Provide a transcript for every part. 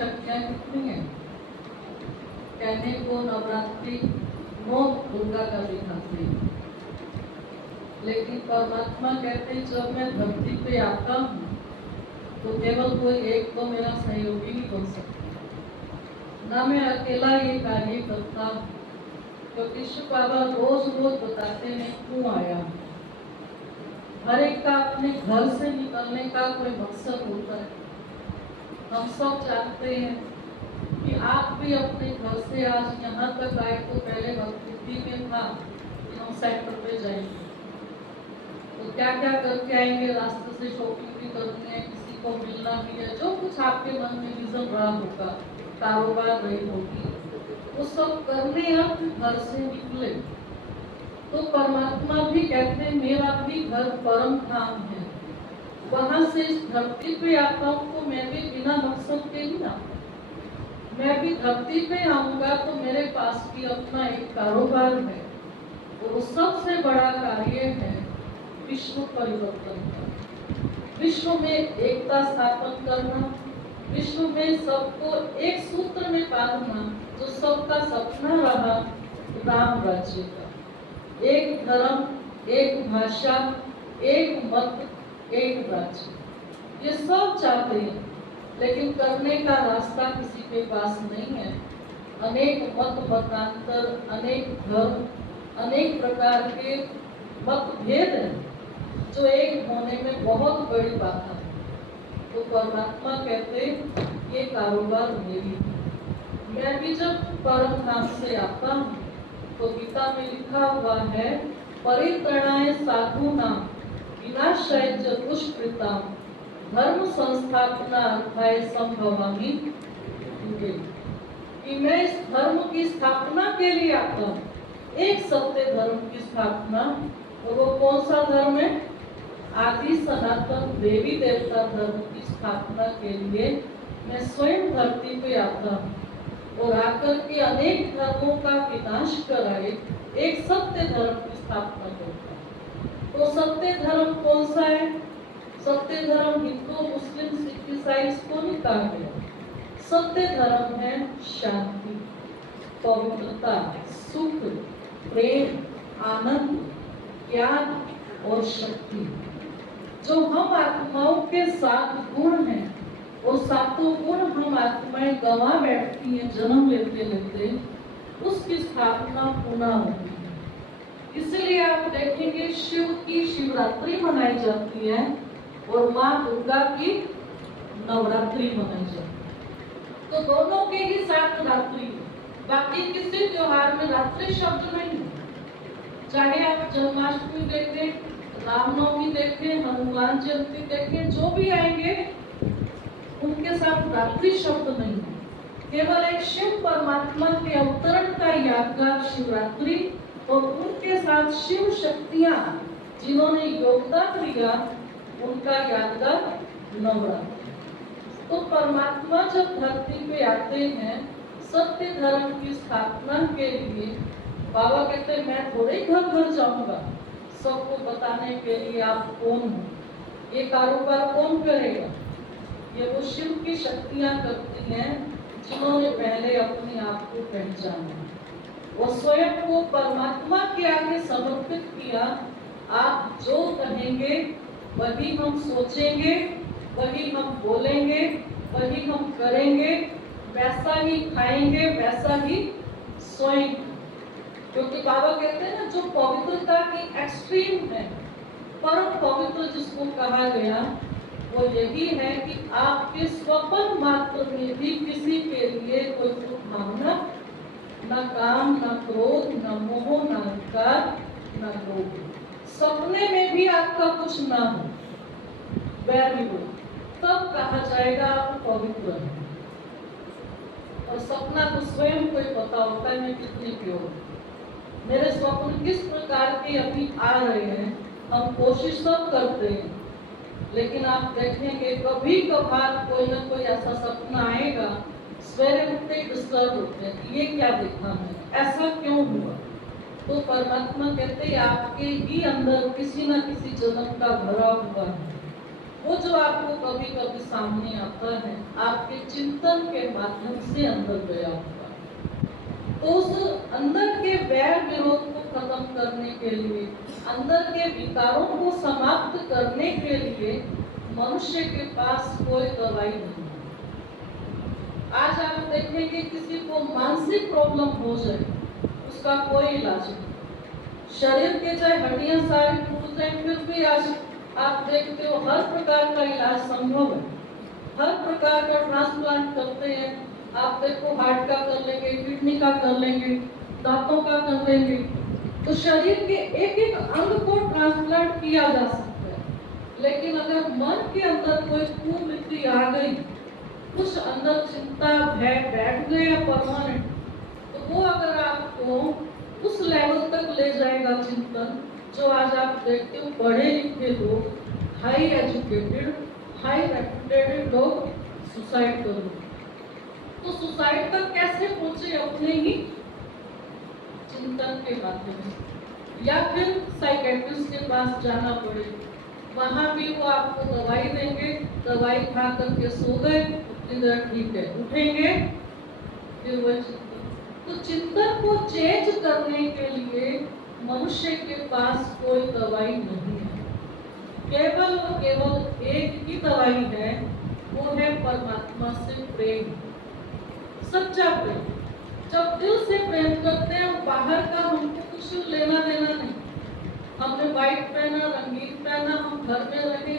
शक्तियाँ कितनी हैं। कहने को नवरात्रि 9 दुर्गा का दिखाते हैं, लेकिन परमात्मा कहते हैं जब मैं धरती पे आता हूँ तो केवल कोई एक तो मेरा सहयोगी नहीं बन सकता, ना मैं अकेला ये कार्य करता हूँ। क्योंकि शिव बाबा रोज रोज बताते हैं क्यों आया हूँ। हर एक का अपने घर से निकलने का कोई मकसद होता है। हम सब जानते हैं कि आप भी अपने घर से आज यहाँ तक आए तो पहले भक्ति में था कि हम सेक्टर पे जाएंगे, तो क्या क्या करके आएंगे, रास्ते से शॉपिंग भी करनी है, किसी को मिलना भी है, जो कुछ आपके मन में विजन रहा होगा, कारोबार रही होगी, वो सब करने आप घर से निकले। तो परमात्मा भी कहते हैं मेरा भी घर परम धाम है, वहां से इस धरती पे आता हूँ तो मैं भी बिना मकसद के नहीं आता। मैं भी धरती पे आऊंगा तो मेरे पास भी अपना एक कारोबार है, और सबसे बड़ा कार्य है विश्व परिवर्तन का, विश्व में एकता स्थापन करना, विश्व में सबको एक सूत्र में बांधना, जो सबका सपना रहा राम राज्य का। एक धर्म, एक भाषा, एक मत, एक राज्य, ये सब चाहते हैं, लेकिन करने का रास्ता किसी के पास नहीं है। अनेक मत मतांतर, अनेक धर्म, अनेक प्रकार के मतभेद हैं जो एक होने में बहुत बड़ी बात है। तो परमात्मा कहते ये कारोबार मेरी है। मैं भी जब परम धाम से आता हूँ तो गीता में लिखा हुआ है परित्रणाय साधूनां विनाशाय च दुष्कृतां धर्म संस्थापनार्थाय संभवामि युगे। कि मैं इस धर्म की स्थापना के लिए आता हूँ, एक सत्य धर्म की स्थापना। और वो कौन सा धर्म है? आदि सनातन देवी देवता धर्म की स्थापना के लिए मैं स्वयं धरती पे आता हूँ, और आकर के अनेक धर्मों का विनाश कराए एक सत्य धर्म की स्थापना करता हूँ। तो सत्य धर्म कौन सा है? सत्य धर्म हिंदू, मुस्लिम, सिख, ईसाई इसको नहीं कहा गया। सत्य धर्म है शांति, पवित्रता, सुख, प्रेम, आनंद, ज्ञान और शक्ति। जो हम आत्माओं के 7 गुण हैं, और 7 गुण हम आत्माएं गंवा बैठती हैं जन्म लेते लेते, उसकी स्थापना पुनः होती है। इसलिए आप देखेंगे शिव की शिवरात्रि मनाई जाती है और माँ दुर्गा की नवरात्रि मनाई जाती है। तो दोनों के ही साथ रात्रि, बाकी किसी त्योहार में रात्रि शब्द नहीं। चाहे आप जन्माष्टमी देखें, रामनवमी देखें, हनुमान जयंती देखें, जो भी आएंगे उनके साथ रात्रि शब्द नहीं है। केवल एक शिव परमात्मा के अवतरण का यादगार शिवरात्रि, और उनके साथ शिव शक्तियां जिन्होंने योगदान दिया उनका यादगार नवरात्रि। तो परमात्मा जब धरती पे आते हैं सत्य धर्म की स्थापना के लिए, बाबा कहते हैं मैं थोड़े घर घर जाऊंगा सबको बताने के लिए आप कौन हो, ये कारोबार कौन करेगा। ये वो शिव की शक्तियां करती हैं जिन्होंने पहले अपने आप को पहचाना, वो स्वयं को परमात्मा के आगे समर्पित किया। आप जो कहेंगे वही हम सोचेंगे, वही हम बोलेंगे, वही हम करेंगे, वैसा ही खाएंगे, वैसा ही सोएंगे। क्योंकि बाबा कहते हैं ना, जो पवित्रता की एक्सट्रीम है, परम पवित्र जिसको कहा गया, वो यही है कि आपके स्वप्न मात्र में भी किसी के लिए कोई दुख भावना, न काम, न क्रोध, न मोह, न अहंकार, न लोभ, सपने में भी आपका कुछ ना हो, वेरी गुड, तब कहा जाएगा आप पवित्र हैं। और सपना तो स्वयं को ही पता होता है मैं कितनी प्योर हूँ, मेरे स्वप्न किस प्रकार के अभी आ रहे हैं। हम कोशिश सब करते हैं, लेकिन आप देखेंगे कभी कभार कोई ना कोई ऐसा सपना आएगा, सवेरे उठते डिस्टर्ब होते हैं कि ये क्या देखा है, ऐसा क्यों हुआ। तो परमात्मा कहते हैं आपके ही अंदर किसी न किसी जन्म का भरा हुआ है, वो जो आपको कभी कभी सामने आता है आपके चिंतन के माध्यम से अंदर गया होगा। तो उस अंदर के वैर विरोध को खत्म करने के लिए, अंदर के विकारों को समाप्त करने के लिए मनुष्य के पास कोई दवाई नहीं है। आज आप देखेंगे किसी को मानसिक प्रॉब्लम हो जाए, उसका कोई इलाज नहीं। शरीर के चाहे हड्डियां सारी टूट जाए, फिर भी आज आप देखते हो हर प्रकार का इलाज संभव है, हर प्रकार का ट्रांसप्लांट करते हैं। आप देखो हार्ट का कर लेंगे, किडनी का कर लेंगे, दांतों का कर लेंगे। तो शरीर के एक एक अंग को ट्रांसप्लांट किया जा सकता है। लेकिन अगर मन के अंदर कोई कुमिति आ गई, कुछ अंदर चिंता भय बैठ गया परमानेंट, तो वो अगर आपको उस लेवल तक ले जाएगा चिंतन, जो आज आप देखते हो पढ़े लिखे लोग, हाई एजुकेटेड, हाई रेपुटेटेड लोग सुसाइड कर रहे। तो सुसाइड तक कैसे पहुंचे? अपने ही चिंतन के माध्यम से, या फिर साइकेट्रिस्ट के पास जाना पड़े। वहां भी वो आपको दवाई देंगे, दवाई खा करके सो गए, इधर ठीक है, उठेंगे फिर वह चिंतन। तो चिंतन को चेंज करने के लिए मनुष्य के पास कोई दवाई नहीं है। केवल और केवल एक ही दवाई है, वो है परमात्मा से प्रेम, सच्चा प्रेम। जब दिल से प्रेम करते हैं, बाहर का हमको कुछ लेना देना नहीं। हमने व्हाइट पहना, रंगीन पहना, हम घर में रहे,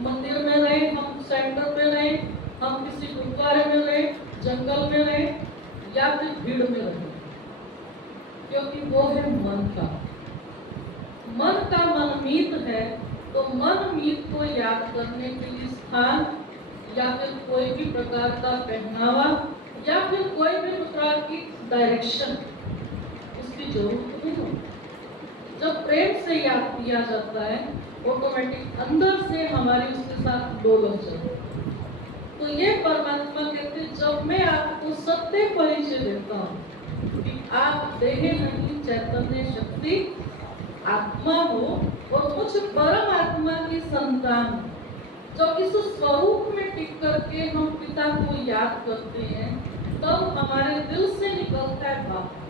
मंदिर में रहे, हम सेंटर में रहे, हम किसी गुरुद्वारे में रहे, जंगल में रहे, या फिर भीड़ में रहे, क्योंकि वो है मन का। मन का मनमीत है, तो मनमीत को याद करने के लिए स्थान या फिर कोई भी प्रकार का पहनावा या फिर कोई भी प्रकार की डायरेक्शन उसकी जरूरत नहीं होती। जब प्रेम से याद किया जाता है, ऑटोमेटिक अंदर से हमारी उसके साथ डोलक चलती है। तो ये परमात्मा कहते हैं, जब मैं आपको सत्य परिचय देता हूँ कि आप देह नहीं चैतन्य शक्ति आत्मा हो और कुछ परम आत्मा की संतान, जब इस स्वरूप में टिक करके हम पिता को याद करते हैं, तब हमारे दिल से निकलता है बाबा।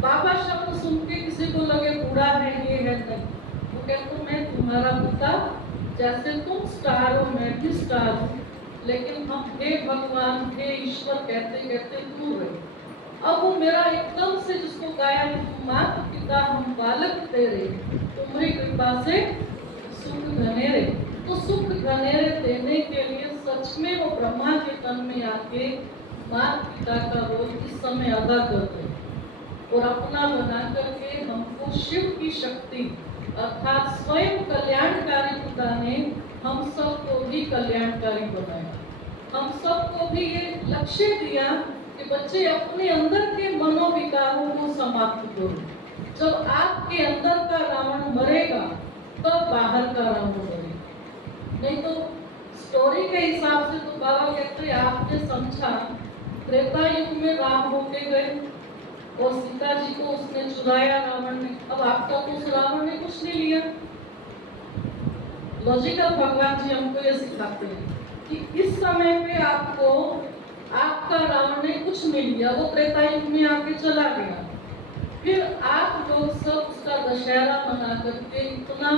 बाबा शब्द सुन के किसी को लगे बूढ़ा है, ये है, नहीं। वो कहते मैं तुम्हारा पिता, जैसे तुम स्टार हो मैं भी स्टार हूँ, लेकिन हम हे भगवान हे ईश्वर कहते कहते दूर रहे। अब वो मेरा एकदम से जिसको गाया, माता पिता हम बालक तेरे, तुम्हारी कृपा से सुख घनेरे। तो सुख घनेरे देने के लिए सच में वो ब्रह्मा के तन में आके माता पिता का रोल इस समय अदा करते और अपना बना करके हमको शिव की शक्ति अर्थात स्वयं कल्याणकारी पिता ने हम सबको भी कल्याणकारी बनाया। हम सबको भी ये लक्ष्य दिया कि बच्चे अपने अंदर के मनोविकारों को समाप्त करो। जब आपके अंदर का रावण मरेगा, तब बाहर का रावण मरेगा। नहीं तो स्टोरी के हिसाब से तो बाबा कहते हैं, आपने समझा त्रेता युग में राम होके गए और सीता जी को उसने चुराया रावण ने, अब आपका तो उस रावण ने कुछ नहीं लिया। लॉजिकल भगवान जी हमको ये सिखाते हैं कि इस समय पे आपको आपका रावण ने कुछ नहीं लिया, वो त्रेता युग में आके चला गया। फिर आप लोग सब उसका दशहरा मना करके इतना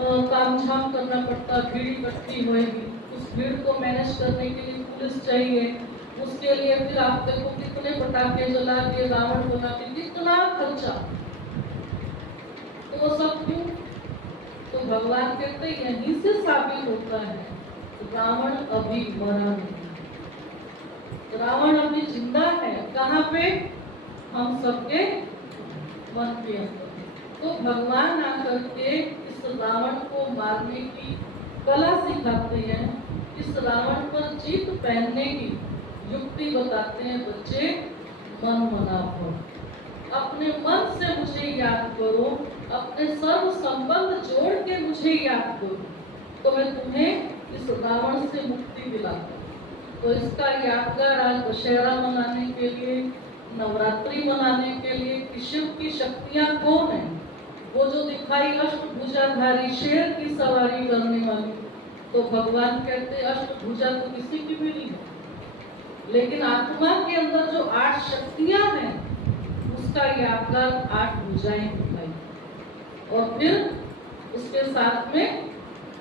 तामझाम करना पड़ता, भीड़ इकट्ठी होगी, उस भीड़ को मैनेज करने के लिए पुलिस चाहिए, उसके लिए फिर आप देखो कितने पटाखे जला के रावण बना के कितना खर्चा। तो वो सब क्यों? तो भगवान कहते यहीं से साबित होता है रावण अभी मरा नहीं, रावण अभी जिंदा है। कहाँ पे? हम सबके मन के अंदर। तो भगवान आकर के इस रावण को मारने की कला सिखाते हैं, इस रावण पर जीत पहनने की युक्ति बताते हैं। बच्चे मन मनाओ, अपने मन से मुझे याद करो, अपने सर्व संबंध जोड़ के मुझे याद करो, तो मैं तुम्हें इस रावण से मुक्ति दिलाता। तो इसका यादगार आज दशहरा मनाने के लिए, नवरात्रि मनाने के लिए कि शिव की शक्तियां कौन है? वो जो दिखाई अष्टभुजाधारी शेर की सवारी करने वाली, तो भगवान कहते अष्टभुजा तो किसी की भी नहीं है, लेकिन आत्मा के अंदर जो 8 शक्तियां हैं उसका ये आकार 8 भुजाएं दिखाई। और फिर उसके साथ में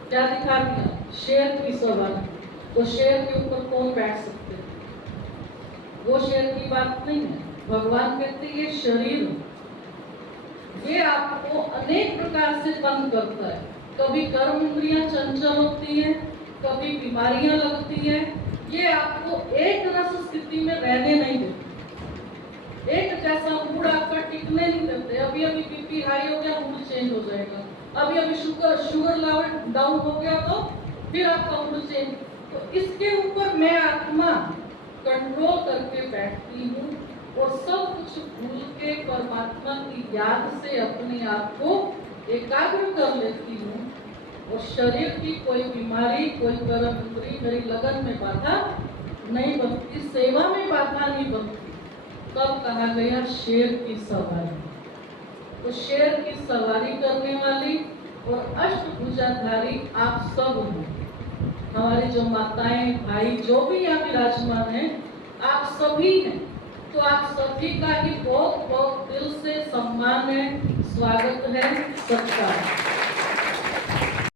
क्या दिखा दिया, शेर की सवारी। तो शेर के ऊपर कौन बैठ सकते हैं, वो शेर की बात नहीं है। भगवान कहते ये शरीर ये आपको अनेक प्रकार से बंद करता है। कभी कर्म इंद्रियां चंचल होती है, कभी बीमारियां लगती है, ये आपको एक रस स्थिति में रहने नहीं देते, एक जैसा मूड आपका टिकने नहीं देते। अभी अभी बीपी हाई हो गया, मूड चेंज हो जाएगा। अभी अभी शुगर लेवल डाउन हो गया तो फिर आपका मूड चेंज। तो इसके ऊपर मैं आत्मा कंट्रोल करके बैठती हूँ और सब कुछ भूल के परमात्मा की याद से अपने आप को एकाग्र कर लेती हूँ। और शरीर की कोई बीमारी, कोई कर्म इंद्री मेरी लगन में बाधा नहीं बनती, सेवा में बाधा नहीं बनती। तब कहा गया शेर की सवारी। तो शेर की सवारी करने वाली और अष्टभुजाधारी आप सब हो। हमारी जो माताएं भाई जो भी यहाँ विराजमान हैं, आप सभी हैं। तो आप सभी का ही बहुत बहुत दिल से सम्मान है, स्वागत है, सत्कार है।